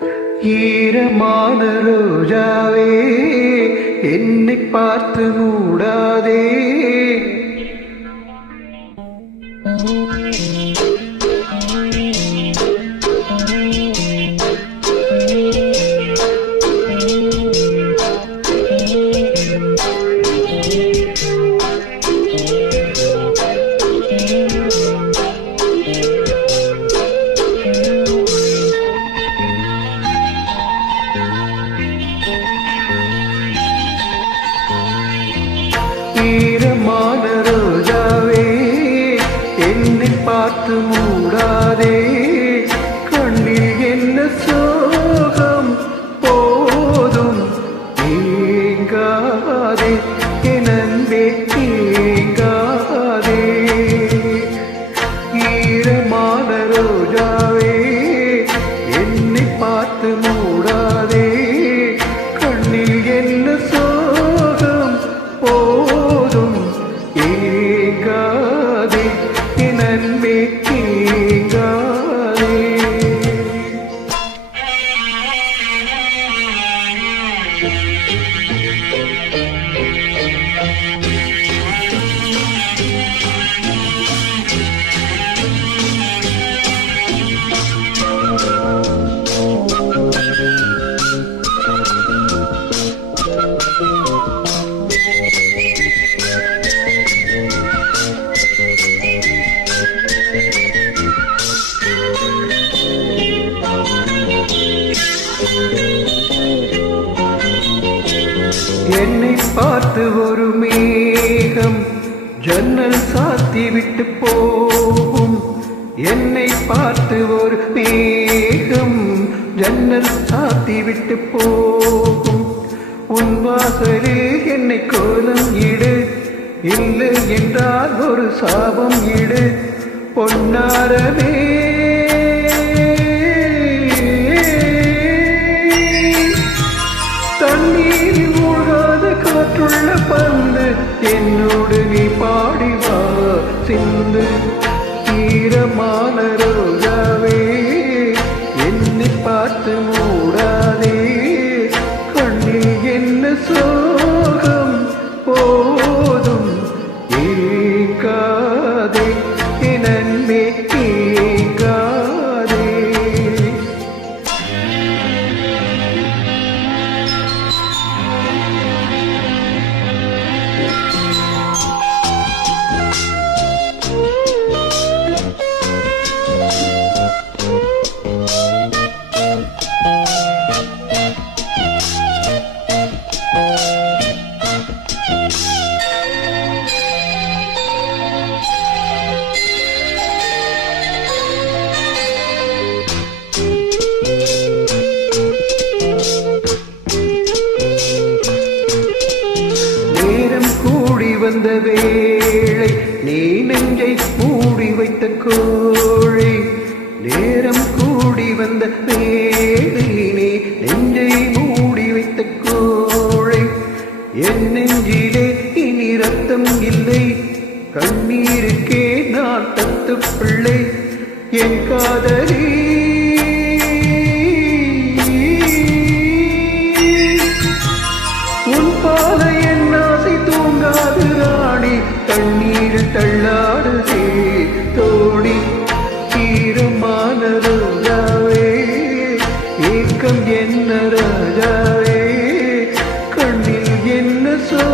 ஈரமான ரோஜாவே என்னை பார்த்து மூடாதே. ஈரமான ரோஜாவே என்னை பார்த்து மூடாதே. கண்ணில் என்ன சோகம் போதும் ஏங்காதே, என் அன்பே ஏங்காதே. ஈரமான ரோஜாவே என்னை பார்த்து மூடாதே. கண்ணில் என்ன சோகம் போதும் ஏங்காதே, என் அன்பே ஏங்காதே. என்னை பார்த்து ஒரு மேகம் ஜன்னல் சாத்தி விட்டு போகும். என்னை பார்த்து ஒரு மேகம் ஜன்னல் சாத்தி விட்டு போகும். உன் வாசலில் என்னை கோலம் இடு, இல்லை என்றால் ஒரு சாபம் இடு. பொன்னாரமே தண்ணீர் மூழ்காத காற்றுள்ள பந்து, என்னோடு நீ பாடிவா சிந்து. ஈரமான ரோஜாவே என்னை பார்த்து மூடாதே. கண்ணில் என்ன சோகம் போதும் ஏங்காதே, என் அன்பே ஏங்காதே. வந்த வேளை நீ நெஞ்சை மூடி வைத்த கோழை. நேரம் கூடி வந்த வேளை நீ நெஞ்சை மூடி வைத்த கோழை. என் நெஞ்சிலே இனி ரத்தம் இல்லை, கண்ணீருக்கே நான் தத்து பிள்ளை. என் காதலி உன் பால என் ஆசை தூங்காது ராணி, தண்ணீரில் தள்ளாடுதே தோடி. ஈரமான ரோஜாவே ஏக்கம் என்ன ராஜாவே, கண்ணில் என்ன சோ